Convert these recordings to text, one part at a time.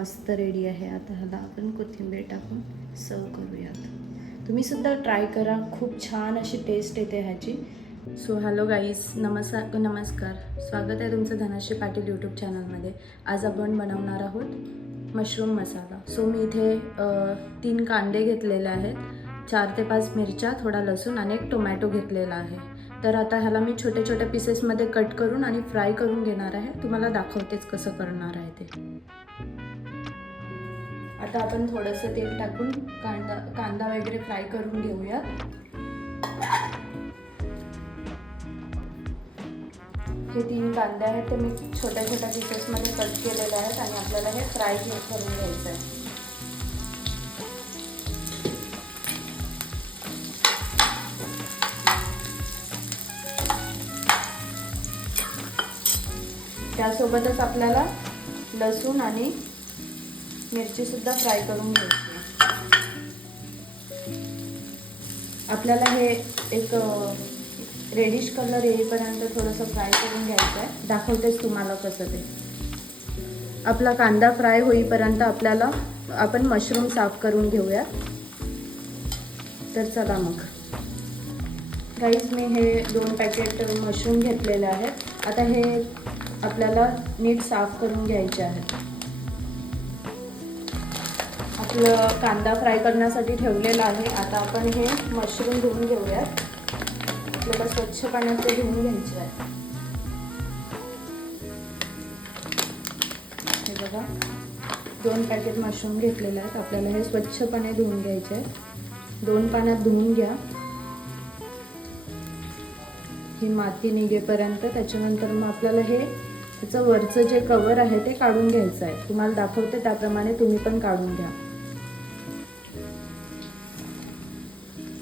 मस्त रेडी आहे. आता ह्याला आपण कोथिंबीर टाकून सर्व करूयात. तुम्ही सुद्धा ट्राय करा, खूप छान अशी टेस्ट येते ह्याची. सो हॅलो गाईज, नमस्कार. स्वागत आहे तुमचं धनाश्री पाटील यूट्यूब चॅनलमध्ये. आज आपण बनवणार आहोत मशरूम मसाला. सो मी इथे 3 कांदे घेतलेले आहेत, 4 ते 5 मिरच्या, थोडा लसूण आणि 1 टोमॅटो घेतलेला आहे. तर आता ह्याला मी छोट्या छोट्या पीसेसमध्ये कट करून आणि फ्राय करून घेणार आहे. तुम्हाला दाखवतेच कसं करणार आहे ते. आता आपण थोडंसं तेल टाकून कांदा वगैरे फ्राय करून घेऊयात. हे 3 कांदे आहेत ते मी छोट्या छोट्या पीसेसमध्ये कट केलेले आहेत आणि आपल्याला हे फ्राय करून घ्यायचं आहे. त्यासोबतच आपल्याला लसूण आणि मिरची सुद्धा फ्राय करून घ्यायची आहे. आपल्याला हे एक रेडिश कलर येईपर्यंत थोडंसं फ्राय करून घ्यायचं आहे. दाखवतेच तुम्हाला कसं ते. आपला कांदा फ्राय होईपर्यंत आपण मशरूम साफ करून घेऊया. तर चला मग गाईज, मी हे 2 पॅकेट मशरूम घेतलेले आहेत. आता हे आपल्याला नीट साफ करून घ्यायचे आहेत. आपलं कांदा फ्राय करण्यासाठी ठेवलेला आहे. आता आपण हे मशरूम धुवून घेऊयात. आपल्याला स्वच्छ पाण्यात धुवून घ्यायचे आहे. हे बघा, 2 पॅकेट मशरूम घेतलेले आहेत. आपल्याला हे स्वच्छपणे धुवून घ्यायचे आहे. 2 पाण्यात धुवून घ्या, ही माती निघेपर्यंत. त्याच्यानंतर मग आपल्याला त्याचं वरचं जे कवर आहे ते काढून घ्यायचं आहे. तुम्हाला दाखवते त्याप्रमाणे तुम्ही पण काढून घ्या.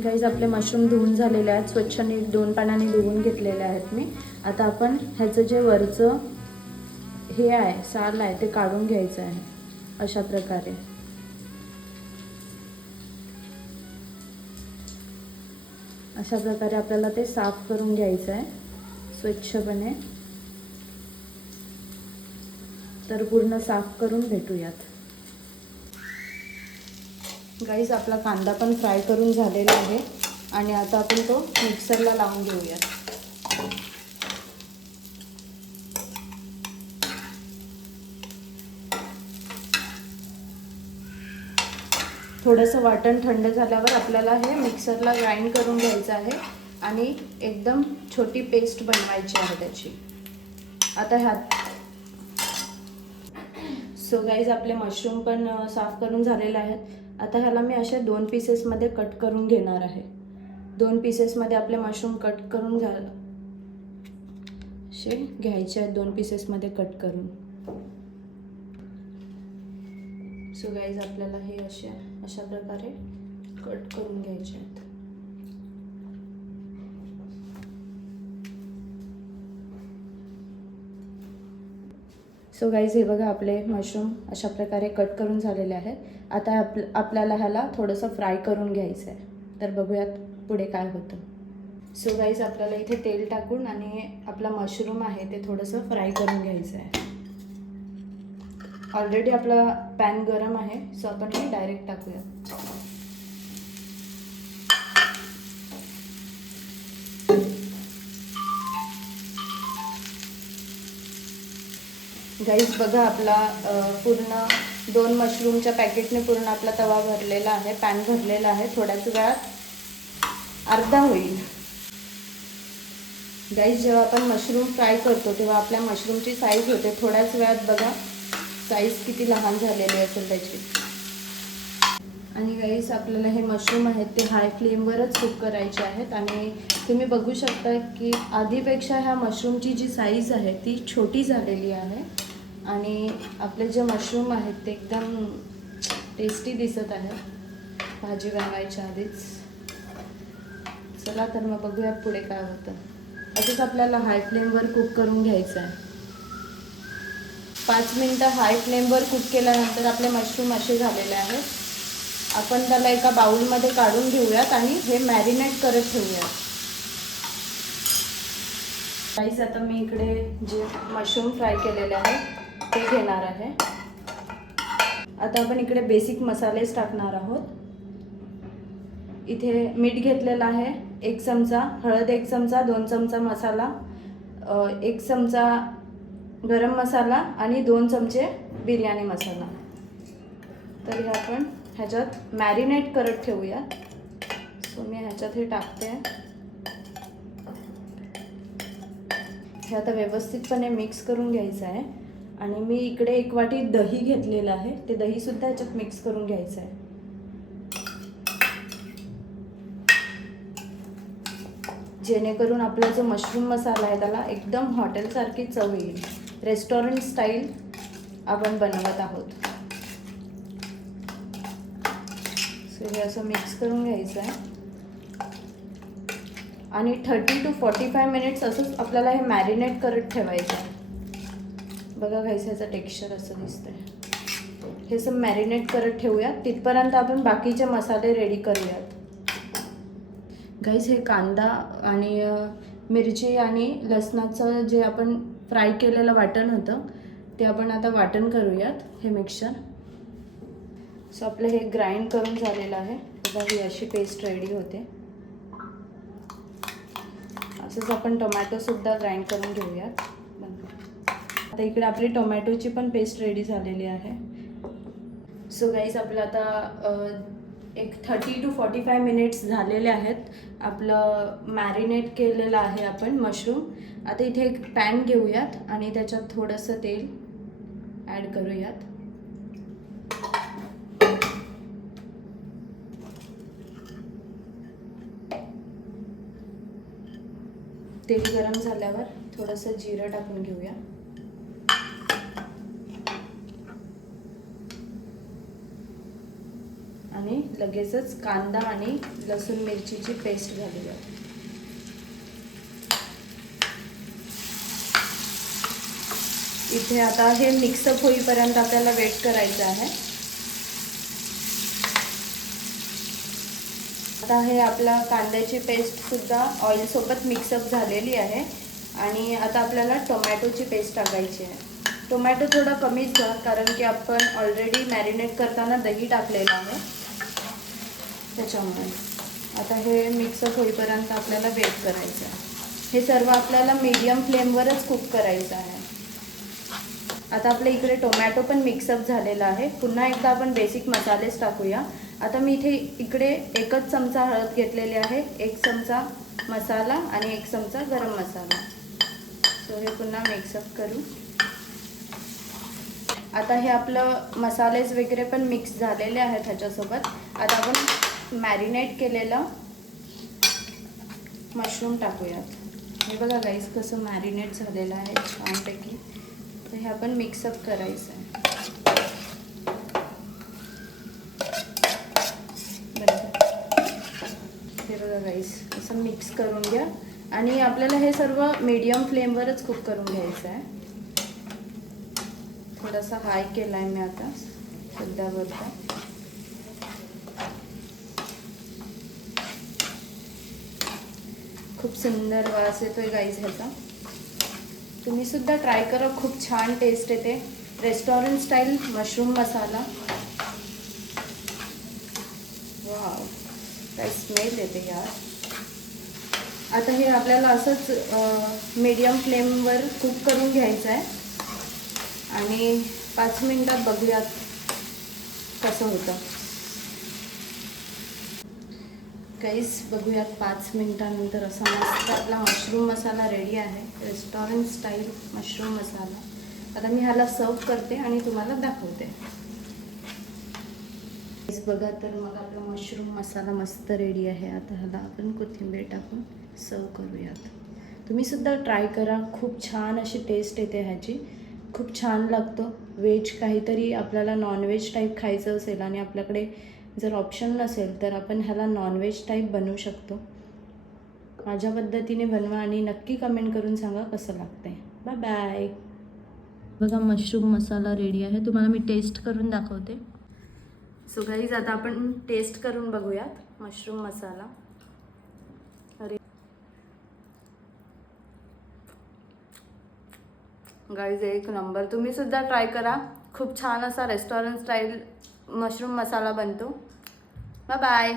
गाईज, आपले मशरूम धुवून झालेले आहेत. स्वच्छ नीट 2 पाण्याने धुवून घेतलेले आहेत मी. आता आपण ह्याचं जे वरचं हे आहे, साल आहे, ते काढून घ्यायचं आहे. अशा प्रकारे आपल्याला ते साफ करून घ्यायचं आहे स्वच्छपणे. तर पूर्ण साफ करून भेटूयात. गाईज, आपला कांदा पण फ्राय करून झालेला आहे आणि आता आपण तो मिक्सरला लावून घेऊयात. थोडंसं वाटण थंड झाल्यावर आपल्याला हे मिक्सरला ग्राइंड करून घ्यायचं आहे आणि एकदम छोटी पेस्ट बनवायची आहे त्याची. आता सो गाईज, आपले मशरूम पण साफ करून झालेले आहेत. आता ह्याला मी अशा 2 पीसेसमध्ये कट करून घेणार आहे. 2 पीसेसमध्ये आपले मशरूम कट करून असे घ्यायचे आहेत. 2 पीसेसमध्ये कट करून. सो गाईज, आपल्याला हे अशा प्रकारे कट करून घ्यायचे आहेत. सो गाईज, हे बघा, आपले मशरूम अशा प्रकारे कट करून झालेले आहेत. आता आपल्याला ह्याला थोडंसं फ्राय करून घ्यायचं आहे. तर बघूयात पुढे काय होतं. सो गाईज, आपल्याला इथे तेल टाकून आणि आपला मशरूम आहे ते थोडंसं फ्राय करून घ्यायचं आहे. ऑलरेडी आपला पॅन गरम आहे, सो आपण हे डायरेक्ट टाकूया. गाईज, बघा, आपला पूर्ण 2 मशरूमच्या पॅकेटने पूर्ण आपला तवा भरलेला आहे, पॅन भरलेला आहे. थोड्याच वेळात अर्धा होईल. गाईज, जेव्हा आपण मशरूम फ्राय करतो तेव्हा आपल्या मशरूमची साईज होते. थोड्याच वेळात बघा साईज किती लहान झालेली असेल त्याची. आणि गाईज, आपल्याला हे मशरूम आहेत ते हाय फ्लेमवरच कुक करायचे आहेत. आणि तुम्ही बघू शकता की आधीपेक्षा ह्या मशरूमची जी साईज आहे ती छोटी झालेली आहे. आणि आपले जे मशरूम आहेत ते एकदम टेस्टी दिसत आहेत भाजी बनवायच्या आधीच. चला तर मग बघूयात पुढे काय होतं. असंच आपल्याला हाय फ्लेमवर कुक करून घ्यायचं आहे. 5 मिनटं हाय फ्लेमवर कुक केल्यानंतर आपले मशरूम असे झालेले आहेत. आपण त्याला एका बाउलमध्ये काढून घेऊयात आणि हे मॅरिनेट करत ठेवूयात. गाईस, आता मी इकडे जे मशरूम फ्राय केलेले आहे ते घेणार आहे. आता आपण इकडे बेसिक मसालेच टाकणार आहोत. इथे मीठ घेतलेलं आहे 1 चमचा, हळद 1 चमचा, 2 चमचा मसाला, 1 चमचा गरम मसाला आणि 2 चमचे बिर्याणी मसाला. तर हे आपण ह्याच्यात मॅरिनेट करत ठेवूया. सो मी ह्याच्यात हे टाकते. हे आता व्यवस्थितपणे मिक्स करून घ्यायचं आहे. आणि मी इकडे 1 वाटी दही घेतलेलं आहे, ते दही सुद्धा ह्याच्यात मिक्स करून घ्यायचं आहे. जेणेकरून आपला जो मशरूम मसाला आहे त्याला एकदम हॉटेलसारखी चव येईल. रेस्टॉरंट स्टाईल आपण बनवत आहोत. सो हे असं मिक्स करून घ्यायचं आहे. आणि 30 to 45 मिनिट्स असंच आपल्याला हे मॅरिनेट करत ठेवायचं आहे. बघा गाईस, ह्याचं टेक्स्चर असं दिसतंय. हे सब मॅरिनेट करत ठेवूयात. तिथपर्यंत आपण बाकीचे मसाले रेडी करूयात. गाईस, हे कांदा आणि मिरची आणि लसणाचं जे आपण फ्राय केलेलं वाटण होतं ते आपण आता वाटण करूयात, हे मिक्सचर. सो आपलं हे ग्राइंड करून झालेलं आहे. बघा, ही अशी पेस्ट रेडी होते. असंच आपण टोमॅटोसुद्धा ग्राइंड करून घेऊयात. आता इकडे आपली टोमॅटोची पण पेस्ट रेडी झालेली आहे. सो गाईज, आपलं आता एक 30 to 45 मिनिट्स झालेले आहेत. आपलं मॅरिनेट केलेलं आहे आपण मशरूम. आता इथे एक पॅन घेऊयात आणि त्याच्यात थोडंसं तेल ॲड करूयात. तेल गरम झाल्यावर थोडंसं जिरं टाकून घेऊया. आणि लगेचच कांदा आणि लसूण मिरचीची पेस्ट घालूया. इथे आता हे मिक्सअप होईपर्यंत आपल्याला वेट करायचं आहे. आता हे आपला कांद्याची पेस्टसुद्धा ऑइलसोबत मिक्सअप झालेली आहे. आणि आता आपल्याला टोमॅटोची पेस्ट टाकायची आहे. टोमॅटो थोडा कमीच घ्या, कारण की आपण ऑलरेडी मॅरिनेट करताना दही टाकलेलं आहे त्याच्यामुळे. आता हे मिक्सअप होईपर्यंत आपल्याला वेट करायचं आहे. हे सर्व आपल्याला मीडियम फ्लेमवरच कुक करायचं आहे. आता आपल्या इकडे टोमॅटो पण मिक्सअप झालेला आहे. पुन्हा एकदा आपण बेसिक मसालेच टाकूया. आता मी इकडे 1च चमचा हळद घेतलेली आहे, 1 चमचा मसाला आणि 1 चमचा गरम मसाला. सो हे पुन्हा मिक्सअप करू. आता हे आपलं मसालेज वगैरे पण मिक्स झालेले आहेत ह्याच्यासोबत. आता आपण मॅरिनेट केलेलं मशरूम टाकूयात. हे बघा गाईस, कसं मॅरिनेट झालेलं आहे छानपैकी. तर हे आपण मिक्सअप करायचं आहे. हे बघा गाईस, असं मिक्स करून घ्या. आणि आपल्याला हे सर्व मीडियम फ्लेमवरच कुक करून घ्यायचं आहे. थोडासा हाय केला आहे मी आता सध्या बघता. खूप सुंदर वास येतोय गाईस ह्याचा. तुम्ही सुद्धा ट्राय करा, खूप छान टेस्ट येते. रेस्टॉरंट स्टाईल मशरूम मसाला. वाव, काय स्मेल येते यार. आता हे आपल्याला असंच मीडियम फ्लेमवर कुक करून घ्यायचं आहे. आणि 5 मिनिटात बघूयात कसं होतं. गाईस, बघूयात 5 मिनिटानंतर असा मस्त आपला मशरूम मसाला रेडी आहे. रेस्टॉरंट स्टाईल मशरूम मसाला. आता मी ह्याला सर्व करते आणि तुम्हाला दाखवते. बघा, तर मग आपला मशरूम मसाला मस्त रेडी आहे. आता ह्याला आपण कोथिंबीर टाकून सर्व करूयात. तुम्ही सुद्धा ट्राय करा, खूप छान अशी टेस्ट येते ह्याची. खूप छान लागतं. व्हेज काहीतरी आपल्याला नॉनव्हेज टाईप खायचं असेल आणि आपल्याकडे जर ऑप्शन नसेल तर आपण ह्याला नॉनव्हेज टाईप बनवू शकतो. माझ्या पद्धतीने बनवा आणि नक्की कमेंट करून सांगा कसं लागतंय. Bye bye. बघा, मशरूम मसाला रेडी आहे. तुम्हाला मी टेस्ट करून दाखवते. सो गाईज, आता आपण टेस्ट करून बघूयात मशरूम मसाला. अरे गाईज एक नंबर, तुम्ही सुद्धा ट्राय करा. खूप छान असा रेस्टॉरंट स्टाईल मशरूम मसाला बनतो. Bye bye.